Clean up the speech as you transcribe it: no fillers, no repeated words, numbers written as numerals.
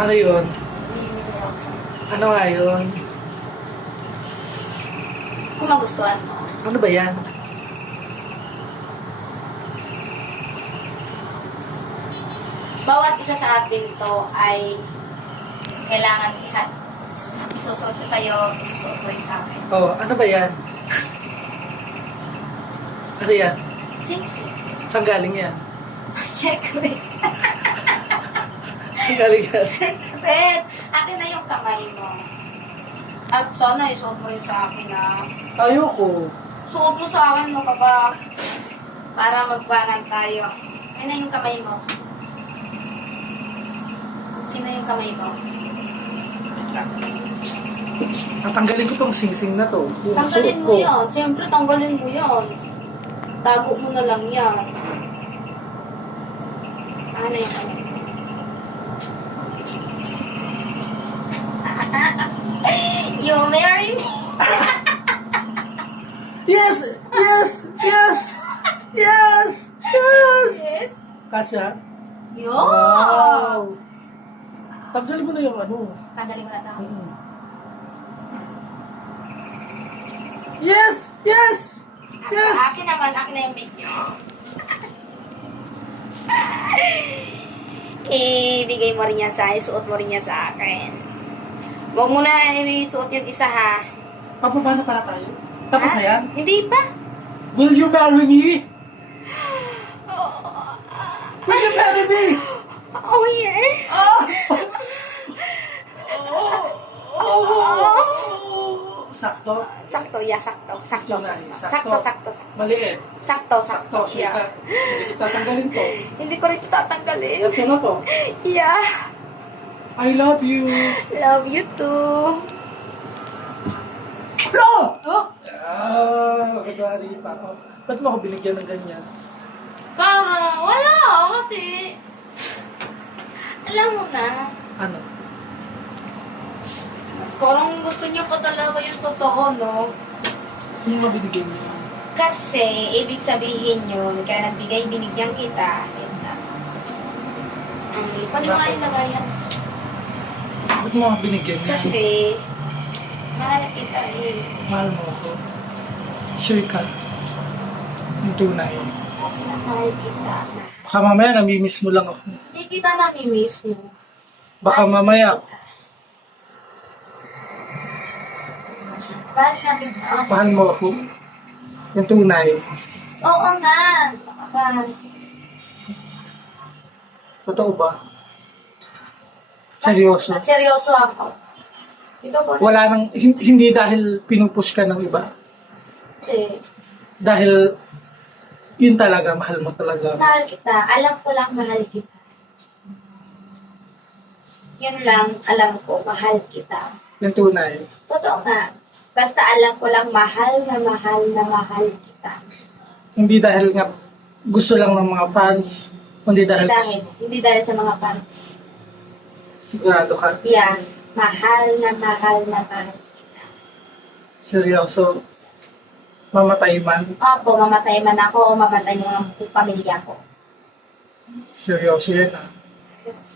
Ano yun? Ano nga yun? Kung magustuhan mo. Ano ba yan? Bawat isa sa atin to ay kailangan isusuot ko sa'yo, isusuot ko rin sa akin. Oh, ano ba yan? Ano yan? Sexy. Saan galing yan? Secret. Saan galing yan? Secret. Akin na yung kamay mo. At sana isuot mo rin sa akin na Ayoko. suot mo sa akin mo kapag para magbangan tayo. Yan na yung kamay mo. Yan na yung kamay mo. Tatanggalin ko tong singsing na to. Yung Tanggalin suot mo ko. yan. Siyempre, tanggalin mo yan. Tago mo na lang yan. Ano yung kamay mo? You marry me? Yes! Yes! Yes! Yes! Yes! Yes. Kasya? Yo! Wow! Tanggalin mo na yung ano. Tanggalin ko na ito. Yes! Yes! Yes! Sa akin naman, akin na yung video. Ibigay mo rin yan sa akin, suot mo rin yan sa akin. Huwag mo na isuot yung isa ha. Papabana pala tayo? Tapos Ha? na yan? Hindi pa. Will you marry me? Will you marry me? Oh yes. Ah! Sakto? Sakto, yeah, sakto. Sakto, Yun na, sakto. Sakto. Maliit. Sakto. Sakto, Yeah. shika. Hindi kita tanggalin to. Hindi ko rin ito tatanggalin. Ito na to. Yeah. I love you. Love you too. No! Oh, Kagari pa ako. Ba't mo ako binigyan ng ganyan? para wala kasi alam mo na, Ano? parang gusto niyo pa talaga yung totoo, no? Hindi mo binigyan niyo. Kasi, ibig sabihin yun, kaya nagbigay, binigyan kita. Yun na. Paano nga yung lagayan? Ba't mo ako binigyan niya? Kasi, mahal kita eh. Mahal mo ako. Sure ka. Yung tunay. Mahal kita. Baka mamaya namimiss mo lang ako. Hindi kita nami-miss mo. Baka mamaya Mahal na kita. mahal mo ako. Yung tunay. Oo nga. Mahal. Totoo ba? Seryoso? Seryoso ako. Ito po. Wala nang, hindi dahil pinupush ka ng iba. Kasi, Dahil yun talaga, mahal mo talaga. mahal kita. Alam ko lang mahal kita. Yun lang, alam ko, mahal kita. Yung tunay. Totoo nga. Basta alam ko lang mahal na mahal na mahal kita. Hindi dahil nga gusto lang ng mga fans, kundi dahil Hindi dahil sa mga fans. sigurado ka. Yeah, mahal na mahal na mahal kita. Seryoso. Mamatay man. Opo, mamatay man ako o mamatay mo ang pamilya ko. Seryoso yan ah. Yes.